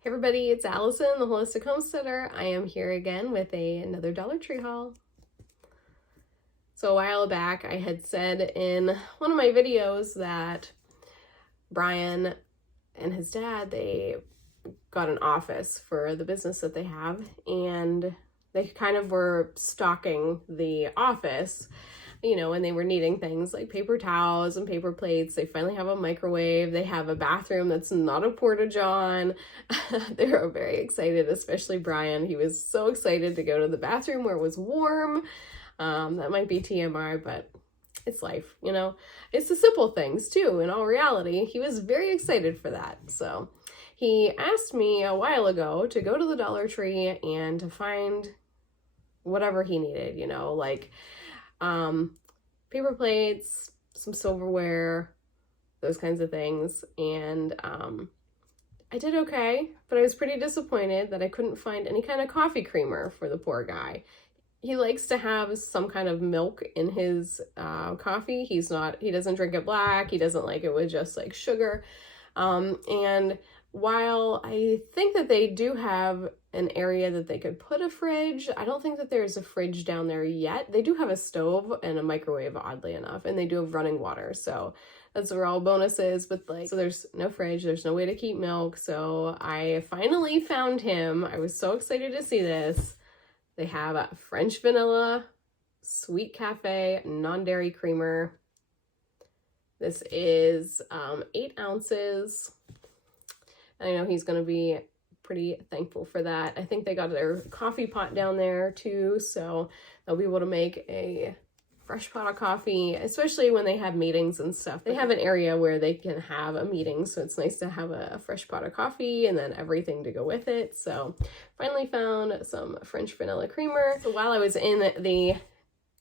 Hey everybody, it's Allison, the Holistic Homesteader. I am here again with another Dollar Tree haul. So a while back, I had said in one of my videos that Brian and his dad, they got an office for the business that they have, and they kind of were stocking the office, you know, and they were needing things like paper towels and paper plates. They finally have a microwave. They have a bathroom that's not a porta-john. They were very excited, especially Brian. He was so excited to go to the bathroom where it was warm. That might be TMI, but it's life, you know? It's the simple things too, in all reality. He was very excited for that. So he asked me a while ago to go to the Dollar Tree and to find whatever he needed, you know, like paper plates, some silverware, those kinds of things. And I did okay, but I was pretty disappointed that I couldn't find any kind of coffee creamer for the poor guy. He likes to have some kind of milk in his coffee. He doesn't drink it black. He doesn't like it with just like sugar. And while I think that they do have an area that they could put a fridge, I don't think that there's a fridge down there yet. They do have a stove and a microwave, oddly enough, and they do have running water. So those are all bonuses, but so there's no fridge, there's no way to keep milk. So I finally found him. I was so excited to see this. They have a French vanilla, sweet cafe, non-dairy creamer. This is 8 ounces. I know he's going to be pretty thankful for that. I think they got their coffee pot down there too, so they'll be able to make a fresh pot of coffee, especially when they have meetings and stuff. They have an area where they can have a meeting, so it's nice to have a fresh pot of coffee and then everything to go with it. So finally found some French vanilla creamer. So while I was in the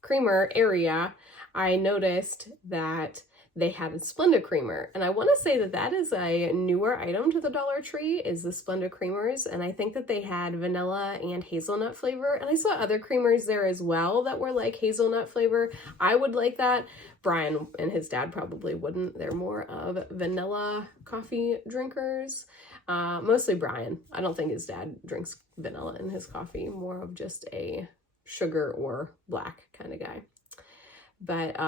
creamer area, I noticed that they had a Splenda creamer, and I want to say that that is a newer item to the Dollar Tree, is the Splenda creamers, and I think that they had vanilla and hazelnut flavor, and I saw other creamers there as well that were like hazelnut flavor. I would like that. Brian and his dad probably wouldn't. They're more of vanilla coffee drinkers. Mostly Brian. I don't think his dad drinks vanilla in his coffee, more of just a sugar or black kind of guy. But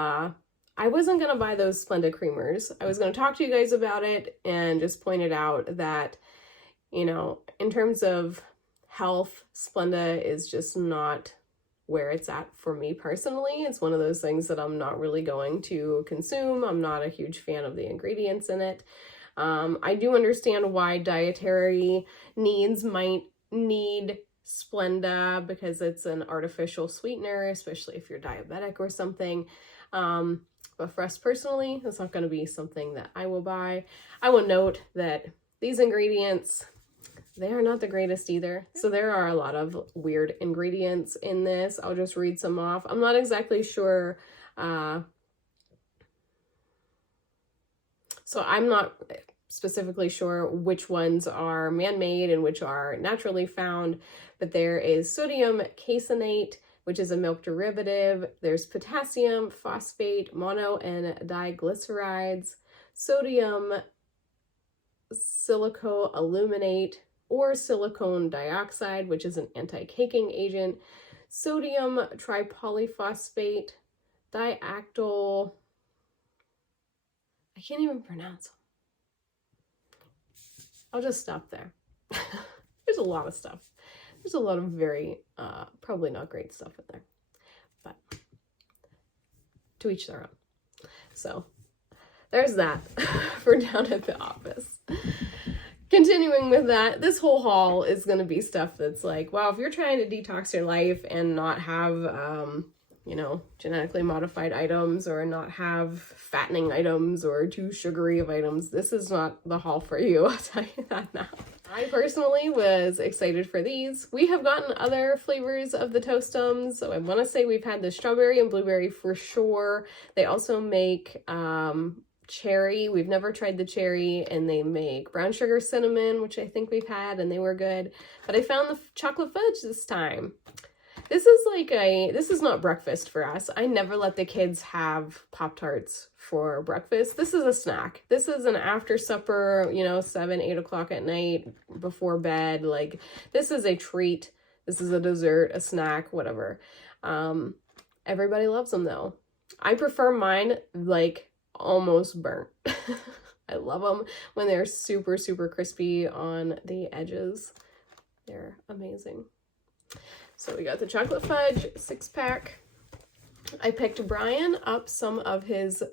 I wasn't going to buy those Splenda creamers. I was going to talk to you guys about it and just point it out that, you know, in terms of health, Splenda is just not where it's at for me personally. It's one of those things that I'm not really going to consume. I'm not a huge fan of the ingredients in it. I do understand why dietary needs might need Splenda because it's an artificial sweetener, especially if you're diabetic or something. But for us personally, it's not going to be something that I will buy. I will note that these ingredients, they are not the greatest either. So there are a lot of weird ingredients in this. I'll just read some off. I'm not exactly sure. So I'm not specifically sure which ones are man-made and which are naturally found, but there is sodium caseinate, which is a milk derivative. There's potassium, phosphate, mono and diglycerides, sodium silicoaluminate or silicone dioxide, which is an anti-caking agent, sodium tripolyphosphate, diactyl, I can't even pronounce them. I'll just stop there. There's a lot of stuff. There's a lot of very, probably not great stuff in there, but to each their own. So there's that for down at the office. Continuing with that, this whole haul is going to be stuff that's like, wow, if you're trying to detox your life and not have, you know, genetically modified items or not have fattening items or too sugary of items, this is not the haul for you. I'll tell you that now. I personally was excited for these. We have gotten other flavors of the Toastums. So I want to say we've had the strawberry and blueberry for sure. They also make cherry. We've never tried the cherry, and they make brown sugar cinnamon, which I think we've had, and they were good. But I found the chocolate fudge this time. This is not breakfast for us. I never let the kids have Pop-Tarts for breakfast. This is a snack. This is an after supper, you know, 7, 8 o'clock at night before bed. Like, this is a treat. This is a dessert, a snack, whatever. Everybody loves them though. I prefer mine like almost burnt. I love them when they're super, super crispy on the edges. They're amazing. So we got the chocolate fudge 6-pack. I picked Brian up some of his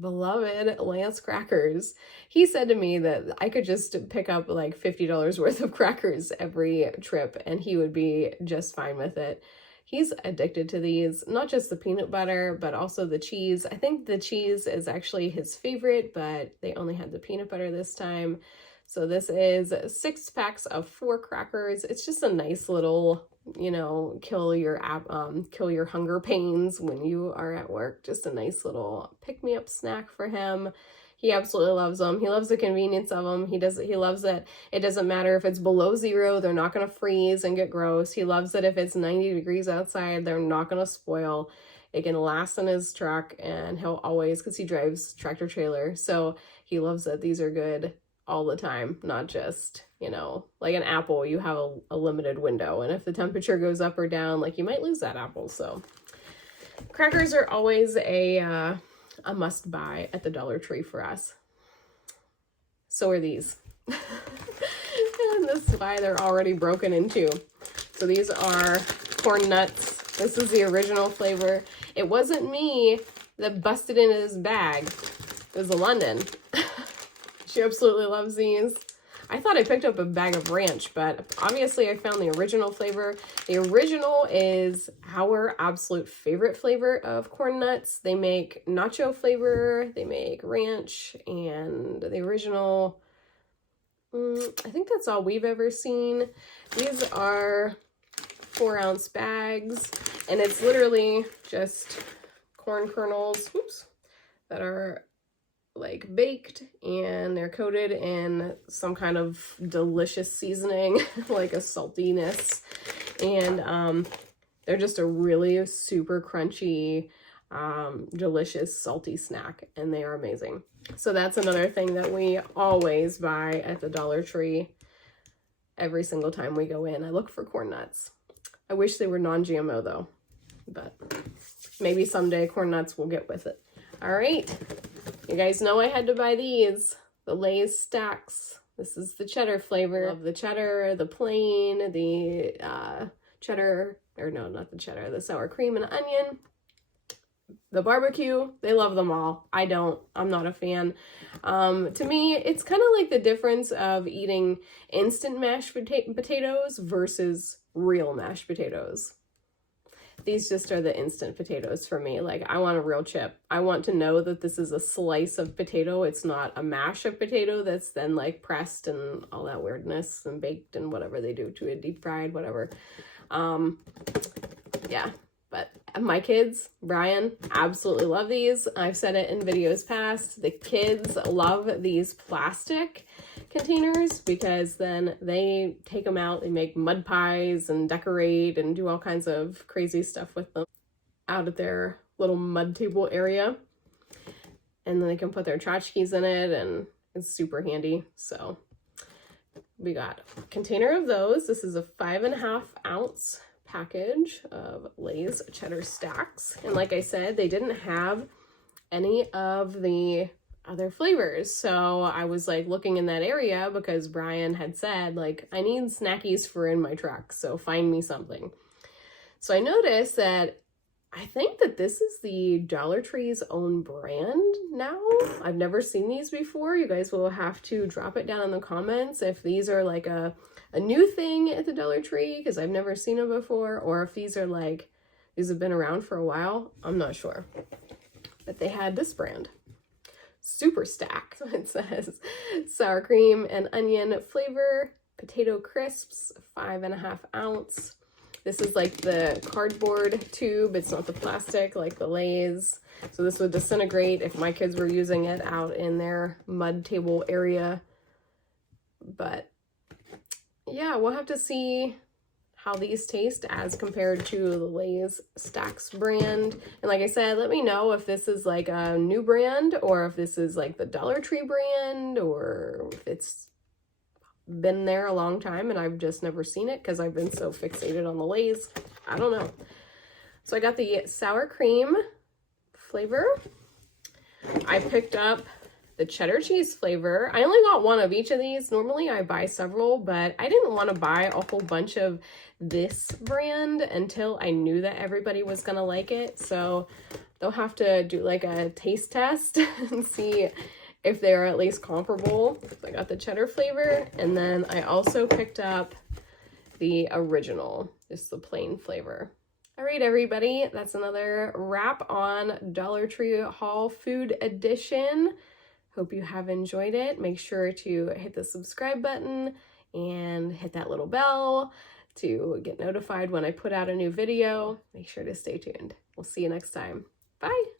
beloved Lance crackers. He said to me that I could just pick up like $50 worth of crackers every trip and he would be just fine with it. He's addicted to these, not just the peanut butter, but also the cheese. I think the cheese is actually his favorite, but they only had the peanut butter this time. So this is 6 packs of 4 crackers. It's just a nice little, you know, kill your hunger pains when you are at work. Just a nice little pick-me-up snack for him. He absolutely loves them. He loves the convenience of them. He loves it. It doesn't matter if it's below 0, they're not going to freeze and get gross. He loves it if it's 90 degrees outside, they're not going to spoil. It can last in his truck, and he'll always, because he drives tractor trailer, so he loves that these are good all the time, not just, you know, like an apple, you have a limited window, and if the temperature goes up or down, like, you might lose that apple. So crackers are always a must buy at the Dollar Tree for us. So are these. And this is why they're already broken in two. So these are corn nuts. This is the original flavor. It wasn't me that busted into this bag. It was the London. She absolutely loves these. I thought I picked up a bag of ranch, but obviously I found the original flavor. The original is our absolute favorite flavor of corn nuts. They make nacho flavor, they make ranch, and the original, I think that's all we've ever seen. These are 4-ounce bags, and it's literally just corn kernels, that are like baked, and they're coated in some kind of delicious seasoning, like a saltiness, and they're just a really super crunchy, delicious salty snack, and they are amazing. So that's another thing that we always buy at the Dollar Tree. Every single time we go in, I look for corn nuts. I wish they were non-GMO though, but maybe someday corn nuts will get with it. All right. You guys know I had to buy these, the Lay's stacks. This is the cheddar flavor. Love the cheddar, the plain, the cheddar, or no, not the cheddar, the sour cream and onion, the barbecue. They love them all. I don't. I'm not a fan. To me, it's kind of like the difference of eating instant mashed potatoes versus real mashed potatoes. These just are the instant potatoes for me. Like, I want a real chip. I want to know that this is a slice of potato. It's not a mash of potato that's then like pressed and all that weirdness and baked and whatever they do to it, deep fried, whatever. Yeah, but my kids, Brian, absolutely love these. I've said it in videos past. The kids love these plastic containers because then they take them out, they make mud pies and decorate and do all kinds of crazy stuff with them out at their little mud table area, and then they can put their tchotchkes in it, and it's super handy. So we got a container of those. This is a 5.5-ounce package of Lay's cheddar stacks, and like I said, they didn't have any of the other flavors, so I was like looking in that area because Brian had said, like, I need snackies for in my truck, so find me something. So I noticed that I think that this is the Dollar Tree's own brand now. I've never seen these before. You guys will have to drop it down in the comments if these are like a new thing at the Dollar Tree, because I've never seen them before, or if these are like, these have been around for a while. I'm not sure. But they had this brand. Super Stack. So it says sour cream and onion flavor, potato crisps, 5.5 ounce. This is like the cardboard tube. It's not the plastic like the Lay's. So this would disintegrate if my kids were using it out in their mud table area. But yeah, we'll have to see how these taste as compared to the Lay's Stacks brand. And like I said, let me know if this is like a new brand or if this is like the Dollar Tree brand or if it's been there a long time and I've just never seen it because I've been so fixated on the Lay's. I don't know. So I got the sour cream flavor. I picked up the cheddar cheese flavor. I only got one of each of these. Normally I buy several, but I didn't want to buy a whole bunch of this brand until I knew that everybody was gonna like it. So they'll have to do like a taste test and see if they're at least comparable. So I got the cheddar flavor, and then I also picked up the original, just the plain flavor. All right, everybody, that's another wrap on Dollar Tree Haul Food Edition. Hope you have enjoyed it. Make sure to hit the subscribe button and hit that little bell to get notified when I put out a new video. Make sure to stay tuned. We'll see you next time. Bye.